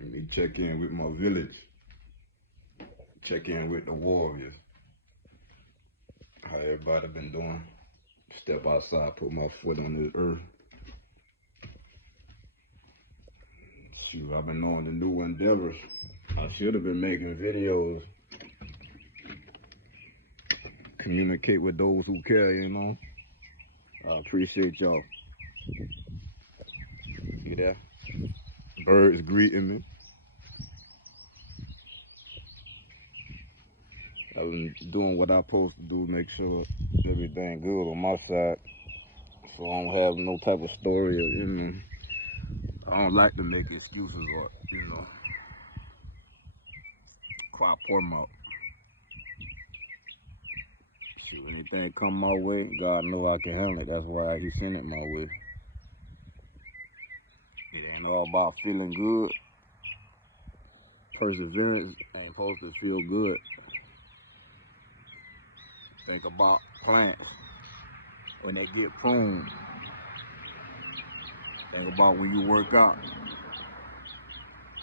Let me check in with my village. Check in with the warriors. How everybody been doing? Step outside, put my foot on this earth. Shoot, I've been on the new endeavors. I should have been making videos. Communicate with those who care, you know. I appreciate y'all. You there? Birds greeting me. I've been doing what I'm supposed to do, make sure everything good on my side. So I don't have no type of story, you know. I don't like to make excuses or, you know, cry pour mouth. Shoot, anything come my way, God know I can handle it. That's why He sent it my way. It ain't all about feeling good. Perseverance ain't supposed to feel good. Think about plants when they get pruned. Think about when you work out.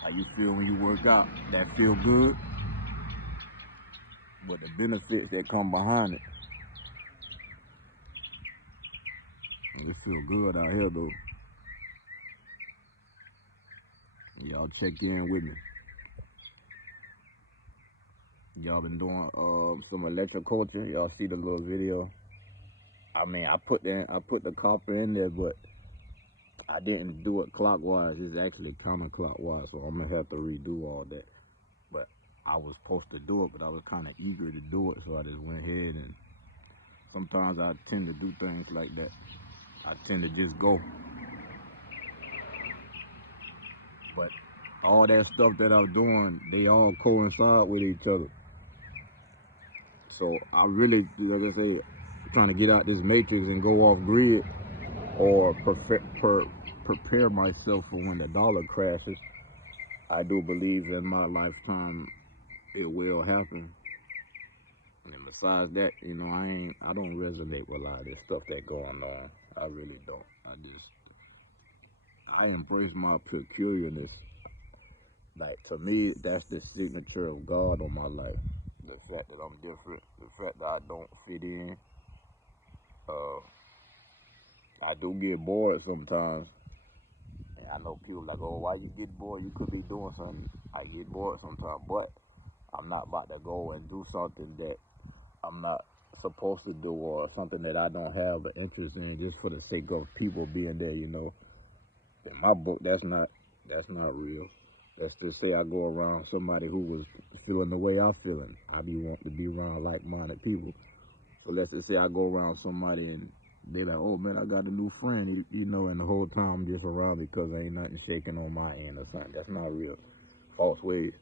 How you feel when you work out. That feel good. But the benefits that come behind it. It feel good out here though. Y'all check in with me. Y'all been doing some electroculture. Y'all see the little video. I mean, I put the copper in there, but I didn't do it clockwise. It's actually counterclockwise, so I'm gonna have to redo all that. But I was supposed to do it, but I was kind of eager to do it, so I just went ahead. And sometimes I tend to do things like that. I tend to just go. But all that stuff that I'm doing, they all coincide with each other. So I really, like I say, trying to get out this matrix and go off grid, or prepare myself for when the dollar crashes. I do believe in my lifetime it will happen. And besides that, you know, I don't resonate with a lot of this stuff that going on. I really don't. I embrace my peculiarness. Like, to me, that's the signature of God on my life. The fact that I'm different, the fact that I don't fit in. I do get bored sometimes. And I know people like, oh, why you get bored? You could be doing something. I get bored sometimes, but I'm not about to go and do something that I'm not supposed to do, or something that I don't have an interest in just for the sake of people being there, you know. In my book, that's not real. Let's just say I go around somebody who was feeling the way I'm feeling. I be wanting to be around like-minded people. So let's just say I go around somebody and they like, oh man, I got a new friend, you know, and the whole time I'm just around because ain't nothing shaking on my end or something. That's not real. False ways.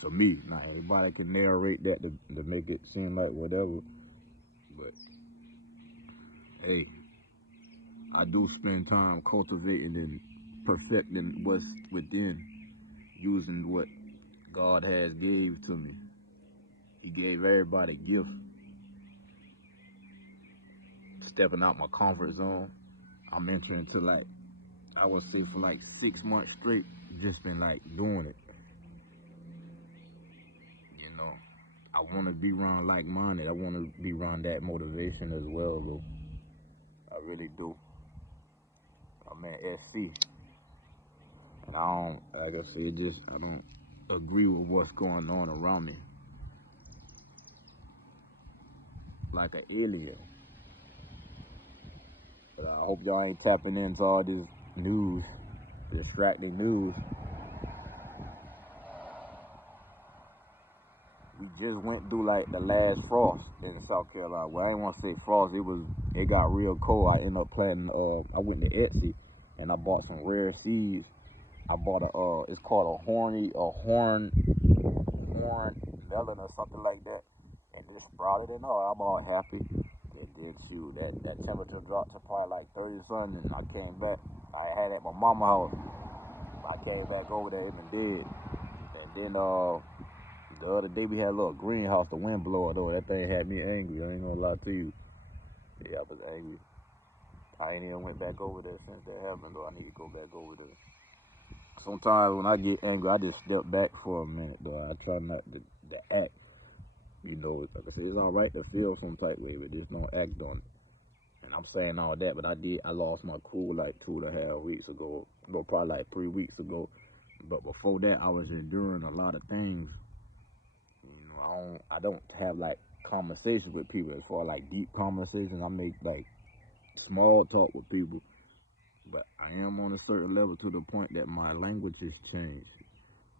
To me, not everybody can narrate that to make it seem like whatever. But hey, I do spend time cultivating and perfecting what's within, using what God has gave to me. He gave everybody gifts. Stepping out my comfort zone. I'm entering into, like, I would say for like 6 months straight, just been like doing it. You know, I want to be around like-minded. I want to be around that motivation as well, though. I really do. I'm at SC. And I don't, like I said, I don't agree with what's going on around me. Like an alien. But I hope y'all ain't tapping into all this news, distracting news. We just went through like the last frost in South Carolina. Well, I didn't want to say frost. It got real cold. I ended up planting. I went to Etsy and I bought some rare seeds. I bought it's called a horn melon or something like that, and it sprouted and all. I'm all happy. And then shoot, that temperature dropped to probably like 30 something, and I came back. I had it at my mama's house. I came back over there even dead. And then the other day we had a little greenhouse, the wind blow it over. That thing had me angry. I ain't gonna lie to you. Yeah, I was angry. I ain't even went back over there since that happened, though. I need to go back over there. sometimes when I get angry, I just step back for a minute, though. I try not to act. You know, like I said, it's all right to feel some type way, but just don't act on it. And I'm saying all that, but I lost my cool like 2.5 weeks ago. No, probably like 3 weeks ago. But before that, I was enduring a lot of things. You know, I don't have like conversations with people as far like deep conversations. I make like small talk with people, but I am on a certain level to the point that my language has changed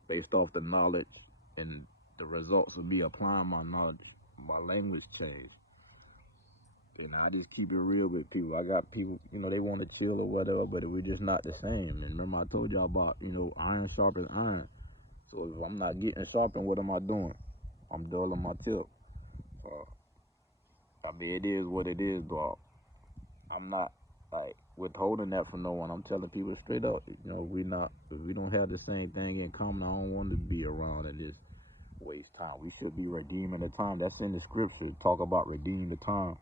based off the knowledge and the results of me applying my knowledge. My language changed. And I just keep it real with people. I got people, you know, they want to chill or whatever, but we're just not the same. And remember, I told y'all about, you know, iron sharpens iron. So if I'm not getting sharpened, what am I doing? I'm dulling my tip. I mean, it is what it is, dog. I'm not like withholding that from no one. I'm telling people straight up, you know, we don't have the same thing in common. I don't want to be around and just waste time. We should be redeeming the time. That's in the scripture. Talk about redeeming the time.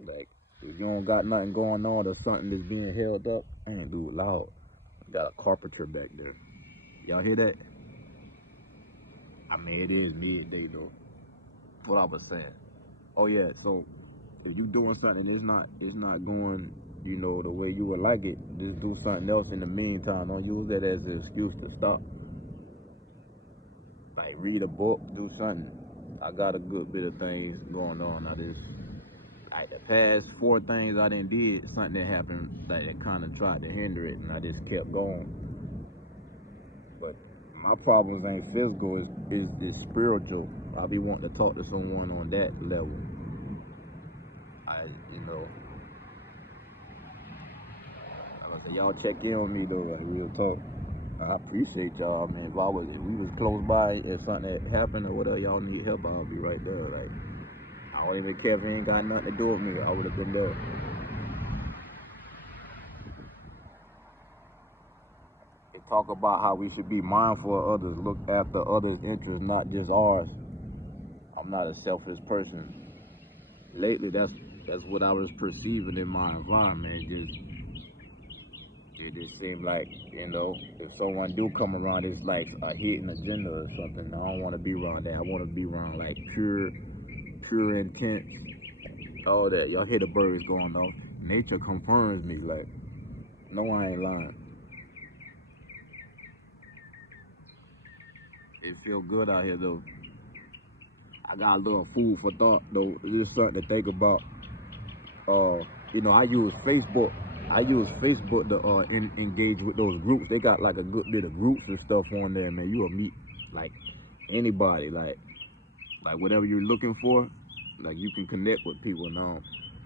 Like, if you don't got nothing going on or something that's being held up, man, do it loud. Got a carpenter back there. Y'all hear that? I mean, it is midday though. What I was saying. Oh yeah, so if you doing something, it's not going, you know, the way you would like it. Just do something else in the meantime. Don't use that as an excuse to stop. Like read a book, do something. I got a good bit of things going on. Like the past 4 things I done did, something that happened that kind of tried to hinder it, and I just kept going. But my problems ain't physical, it's spiritual. I be wanting to talk to someone on that level. You know, like I say, y'all check in on me though, like real talk. I appreciate y'all, man. If we was close by and something that happened or whatever, y'all need help, I'll be right there. Like, I don't even care if it ain't got nothing to do with me. I would have been there. They talk about how we should be mindful of others, look after others' interests, not just ours. I'm not a selfish person. Lately, that's what I was perceiving in my environment. It just seemed like, you know, if someone do come around, it's like a hidden agenda or something. I don't want to be around that. I want to be around like pure intent, all that. Y'all hear the birds going off. Nature confirms me. Like, no, I ain't lying. It feel good out here though. I got a little food for thought though. It's something to think about. You know, I use Facebook. To engage with those groups. They got like a good bit of groups and stuff on there, man. You'll meet like anybody, like whatever you're looking for. Like you can connect with people now.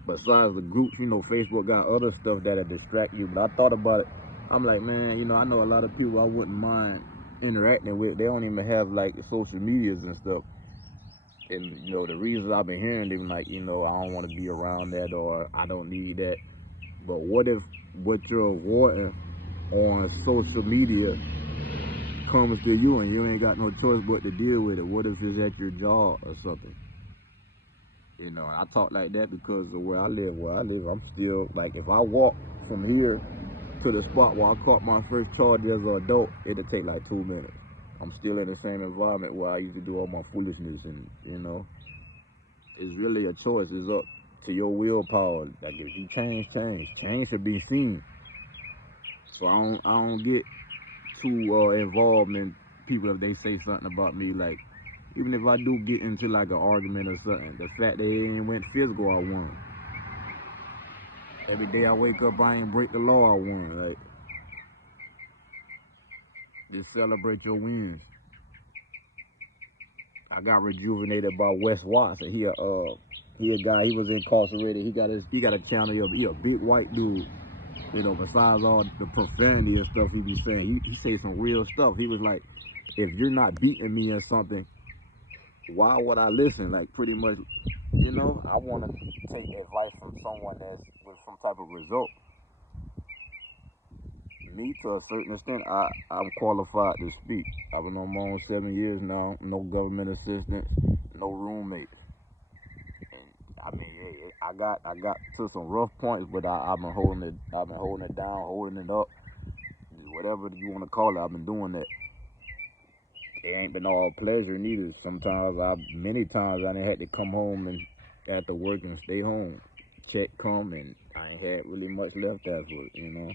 Besides the groups, you know, Facebook got other stuff that'll distract you. But I thought about it. I'm like, man, you know, I know a lot of people I wouldn't mind interacting with. They don't even have like social medias and stuff. And you know, the reasons I've been hearing them, like, you know, I don't want to be around that or I don't need that. But what if what you're avoiding on social media comes to you and you ain't got no choice but to deal with it? What if it's at your job or something? You know, I talk like that because of where I live. I'm still, like, if I walk from here to the spot where I caught my first charge as an adult, it'll take like 2 minutes. I'm still in the same environment where I used to do all my foolishness, and, you know, it's really a choice. It's up to your willpower. Like, if you change should be seen. So I don't get too involved in people if they say something about me. Like, even if I do get into like an argument or something, the fact they ain't went physical, I won. Every day I wake up, I ain't break the law, I won. Like, just celebrate your wins. I got rejuvenated by Wes Watson. He a guy. He was incarcerated. He got a channel. He a big white dude. You know, besides all the profanity and stuff he be saying, he say some real stuff. He was like, if you're not beating me or something, why would I listen? Like, pretty much, you know, I want to take advice from someone that's with some type of result. Me, to a certain extent, I'm qualified to speak. I've been on my own 7 years now. No government assistance, no roommates. And, I mean, I got to some rough points, but I've been holding it down, holding it up. whatever you want to call it. I've been doing that. It ain't been all pleasure neither. Many times I done had to come home and after work and stay home. Check come and I ain't had really much left after it, you know.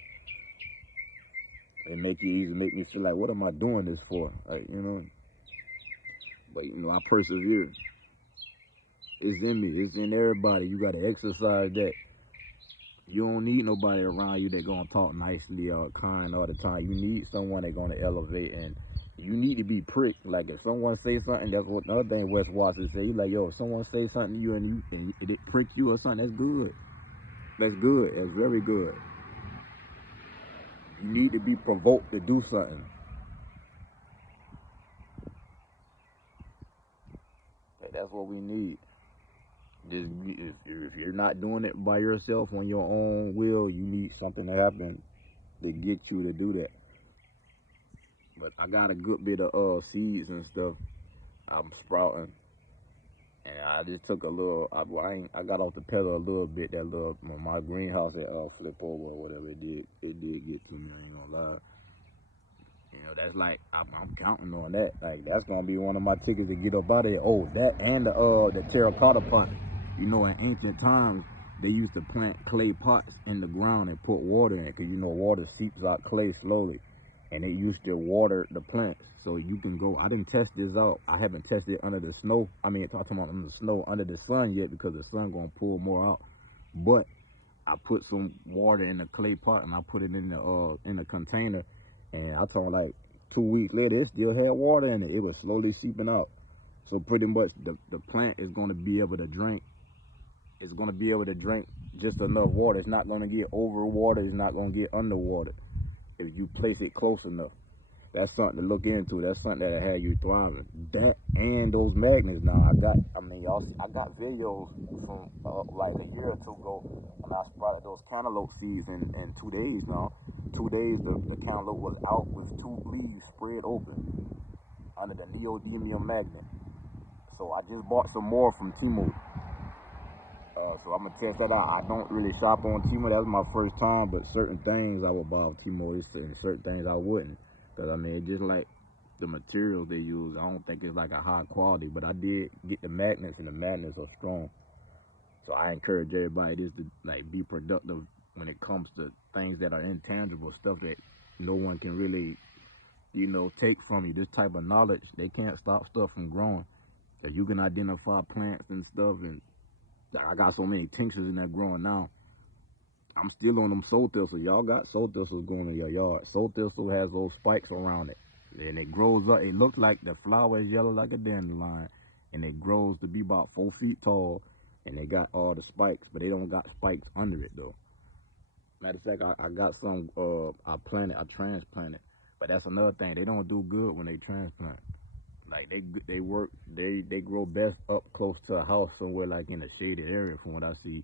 It make me feel like, what am I doing this for? Like, you know. But you know, I persevere. It's in me. It's in everybody. You gotta exercise that. You don't need nobody around you that gonna talk nicely or kind all the time. You need someone that gonna elevate, and you need to be pricked. Like if someone say something, that's what another thing Wes Watson say. You like, yo, if someone say something to you and it prick you or something, that's good. That's good. That's very good. You need to be provoked to do something. That's what we need. Just if you're not doing it by yourself on your own will, you need something to happen to get you to do that. But I got a good bit of seeds and stuff. I'm sprouting, and I just took a little. I got off the pedal a little bit. That little my greenhouse had flip over or whatever it did. It did get to me. I ain't gonna lie. You know, that's like I'm counting on that. Like that's gonna be one of my tickets to get up out of there. Oh, that and the terracotta pot. You know, in ancient times they used to plant clay pots in the ground and put water in it, because you know water seeps out clay slowly, and they used to water the plants. So you can go. I didn't test this out. I haven't tested it under the snow. I mean, talking about under the snow, under the sun yet, because the sun gonna pull more out. But I put some water in the clay pot and I put it in the container, and I told like 2 weeks later it still had water in it. It was slowly seeping out. So pretty much the plant is gonna be able to drink. It's gonna be able to drink just enough water. It's not gonna get overwatered. It's not gonna get underwater if you place it close enough. That's something to look into. That's something that'll have you thriving. That and those magnets. Now I got videos from like a year or two ago when I sprouted those cantaloupe seeds in 2 days. Now 2 days the cantaloupe was out with 2 leaves spread open under the neodymium magnet. So I just bought some more from Timo. So I'm gonna test that out. I don't really shop on Timo. That's my first time, but certain things I would buy on Timo, and certain things I wouldn't. Cause I mean, it's just like the materials they use. I don't think it's like a high quality, but I did get the magnets, and the magnets are strong. So I encourage everybody just to like be productive when it comes to things that are intangible, stuff that no one can really, you know, take from you. This type of knowledge, they can't stop stuff from growing. If you can identify plants and stuff, and I got so many tinctures in that growing now. I'm still on them soul thistles. Y'all got soul thistles going in your yard. Soul thistle has those spikes around it, and it grows up. It looks like the flower is yellow like a dandelion, and it grows to be about 4 feet tall, and they got all the spikes, but they don't got spikes under it though. Matter of fact, I got some. I transplanted, but that's another thing. They don't do good when they transplant. Like they grow best up close to a house somewhere like in a shaded area from what I see.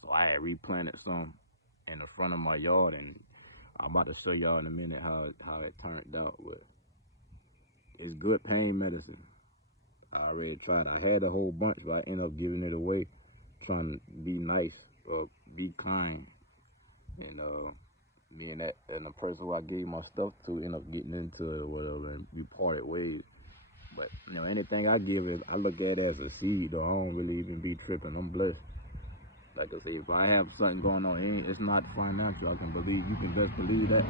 So I had replanted some in the front of my yard, and I'm about to show y'all in a minute how it turned out. But it's good pain medicine. I already tried. I had a whole bunch, but I ended up giving it away, trying to be nice or be kind. And me and the person who I gave my stuff to ended up getting into it or whatever, and we parted ways. But you know, anything I give is I look at it as a seed, though. I don't really even be tripping. I'm blessed. Like I say, if I have something going on, it's not financial. You can best believe that.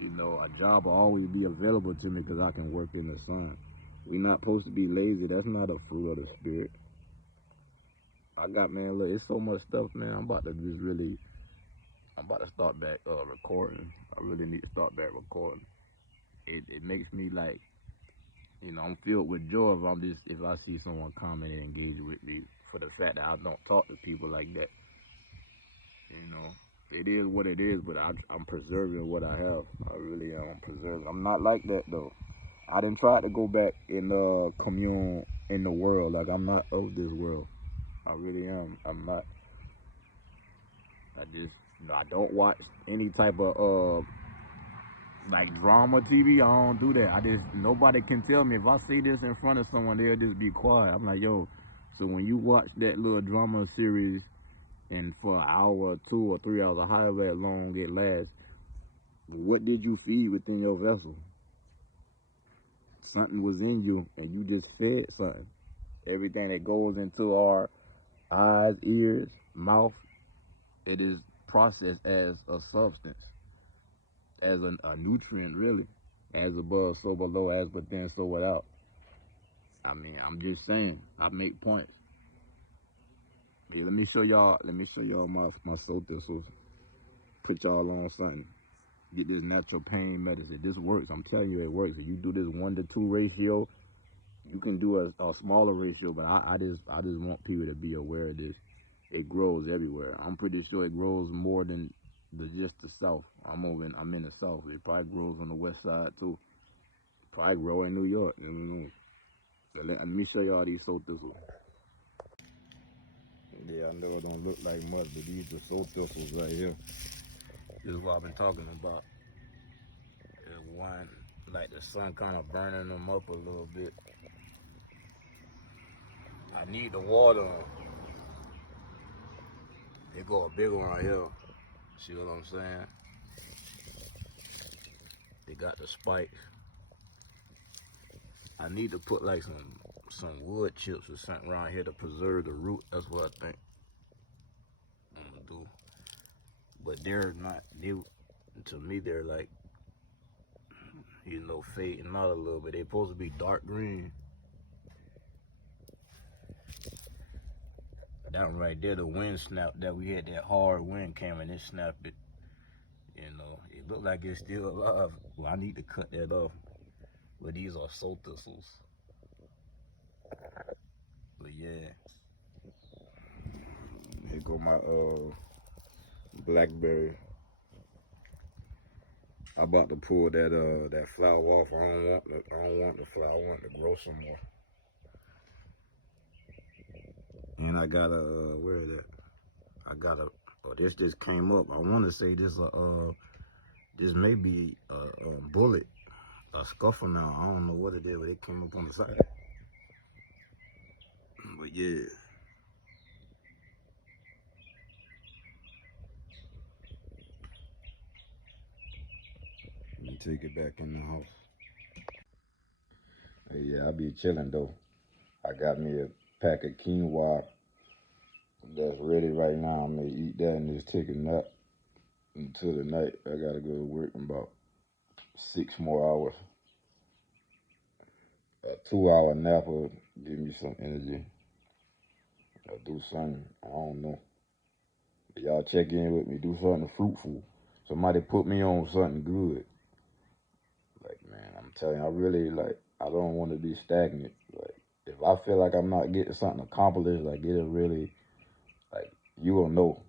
You know, a job will always be available to me because I can work in the sun. We're not supposed to be lazy. That's not a fruit of the spirit. Man, look, it's so much stuff, man. I'm about to start back recording. I really need to start back recording. It makes me like, you know, I'm filled with joy if I see someone comment and engage with me, for the fact that I don't talk to people like that. You know, it is what it is, but I'm preserving what I have. I really am preserving. I'm not like that though. I didn't try to go back and commune in the world. Like I'm not of this world. I really am. I'm not. I just, you know, I don't watch any type of like drama TV. I don't do that. Nobody can tell me if I see this in front of someone, they'll just be quiet. I'm like, yo. So when you watch that little drama series, and for an hour or 2 or 3 hours, or however long it lasts, What did you feed within your vessel? Something was in you, and you just fed something. Everything that goes into our eyes, ears, mouth, it is processed as a substance, as a nutrient, really. As above, so below, as within, so without. I mean, I'm just saying, I make points. Here, let me show y'all my soul thistles. Put y'all on something. Get this natural pain medicine. This works. I'm telling you, it works. If you do this 1-to-2 ratio, you can do a smaller ratio, but I just want people to be aware of this. It grows everywhere. I'm pretty sure it grows more than just the south. I'm in the south. It probably grows on the west side too. Probably grow in New York. You know. So let me show y'all these soul thistles. Yeah, I know it don't look like much, but these are soul thistles right here. This is what I've been talking about. There's one, like the sun kind of burning them up a little bit. I need the water. They go a big one right here. See what I'm saying? They got the spikes. I need to put like some wood chips or something around here to preserve the root. That's what I think I'm gonna do. But they're not new. To me, they're like, fading out a little bit. They're supposed to be dark green. That one right there, the wind snap that we had, that hard wind came and it snapped it. It looked like it's still alive. Well, I need to cut that off. But these are soul thistles. But yeah. Here go my blackberry. I'm about to pull that flower off. I don't want the flower. I want to grow some more. And I got where is that? I got this just came up. I want to say this may be a bullet, a scuffle now. I don't know what it is, but it came up on the side. But yeah. Let me take it back in the house. Hey, yeah, I be chilling though. I got me a pack of quinoa that's ready right now. I'm gonna eat that and just take a nap until the night. I gotta go to work in about 6 more hours. A 2-hour nap will give me some energy. I'll do something, I don't know. Y'all check in with me, do something fruitful. Somebody put me on something good. Like, man, I'm telling you, I don't want to be stagnant. Like, if I feel like I'm not getting something accomplished, like, it'll really, like, you will know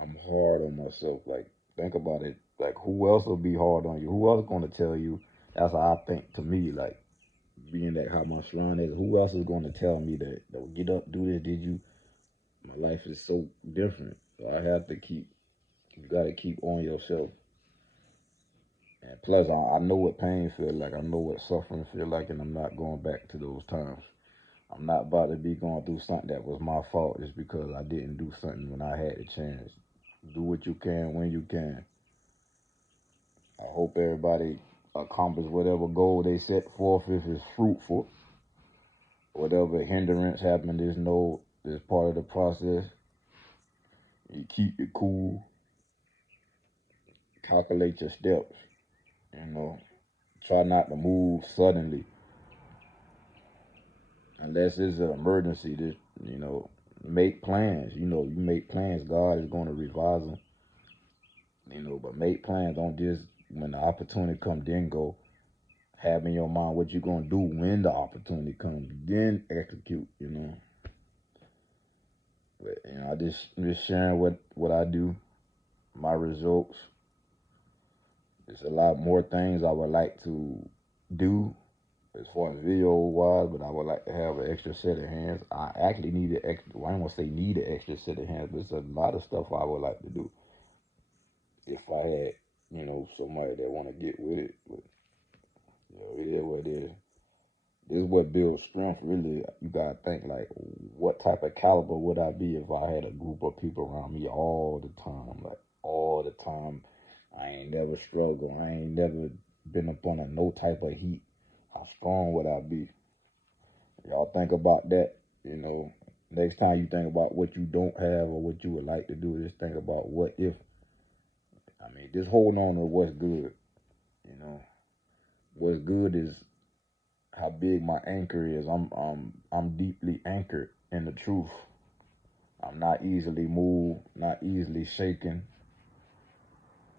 I'm hard on myself. Like, think about it. Like, who else will be hard on you? Who else going to tell you? That's how I think to me, like, being that how my shrine is, who else is going to tell me that, get up, do this, did you? My life is so different. So I have to you got to keep on yourself. And plus, I know what pain feel like. I know what suffering feel like, and I'm not going back to those times. I'm not about to be going through something that was my fault just because I didn't do something when I had the chance. Do what you can when you can. I hope everybody accomplish whatever goal they set forth if it's fruitful. Whatever hindrance happened, there's part of the process. You keep it cool. Calculate your steps. Try not to move suddenly unless it's an emergency. Make plans. You make plans. God is going to revise them. But make plans. Don't just when the opportunity comes, then go. Have in your mind what you're gonna do when the opportunity comes, then execute. But I just sharing what I do, my results. There's a lot more things I would like to do as far as video wise, but I would like to have an extra set of hands. I actually need an extra. Well, I don't want to say need an extra set of hands, but it's a lot of stuff I would like to do if I had, somebody that want to get with it. But it is what it is. This is what builds strength, really. You gotta think like, what type of caliber would I be if I had a group of people around me all the time, like all the time. I ain't never struggled. I ain't never been up on no type of heat. How strong would I be? Y'all think about that. You know, next time you think about what you don't have or what you would like to do, just think about what if. I mean, just hold on to what's good. You know, what's good is how big my anchor is. I'm deeply anchored in the truth. I'm not easily moved, not easily shaken.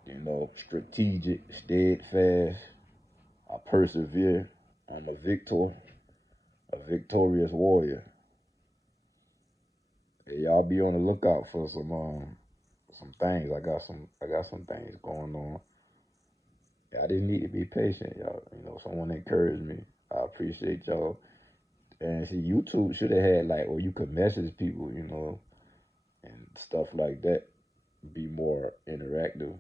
You know, strategic, steadfast. I persevere. I'm a victor, a victorious warrior. Hey, y'all be on the lookout for some things. I got some things going on. I just need to be patient, y'all. You know, someone encouraged me. I appreciate y'all. And see, YouTube should have had like, or you could message people, you know, and stuff like that. Be more interactive.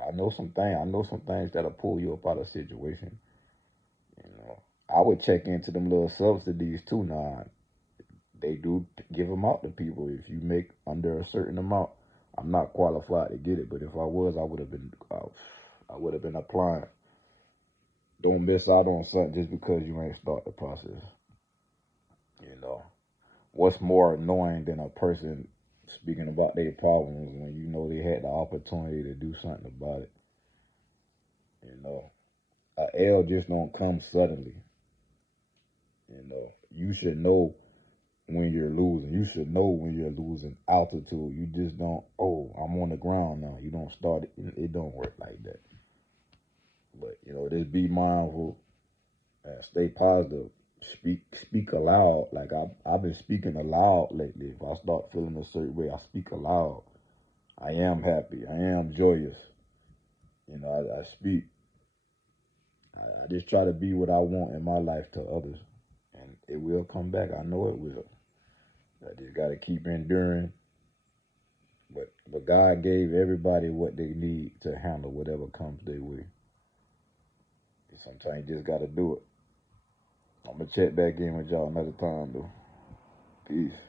I know some things. I know some things that'll pull you up out of a situation. You know, I would check into them little subsidies too. Now they do give them out to people. If you make under a certain amount, I'm not qualified to get it, but if I was, I would have been. I would have been applying. Don't miss out on something just because you ain't start the process. You know, what's more annoying than a person speaking about their problems when you know they had the opportunity to do something about it? You know, a L just don't come suddenly. You know, you should know when you're losing. You should know when you're losing altitude. You just don't, oh, I'm on the ground now. You don't start it. It don't work like that. But, you know, just be mindful and stay positive. Speak aloud. Like I've been speaking aloud lately. If I start feeling a certain way, I speak aloud. I am happy. I am joyous. You know, I speak. I just try to be what I want in my life to others. And it will come back. I know it will. I just got to keep enduring. But God gave everybody what they need to handle whatever comes their way. Sometimes you just got to do it. I'm going to check back in with y'all another time, though. Peace.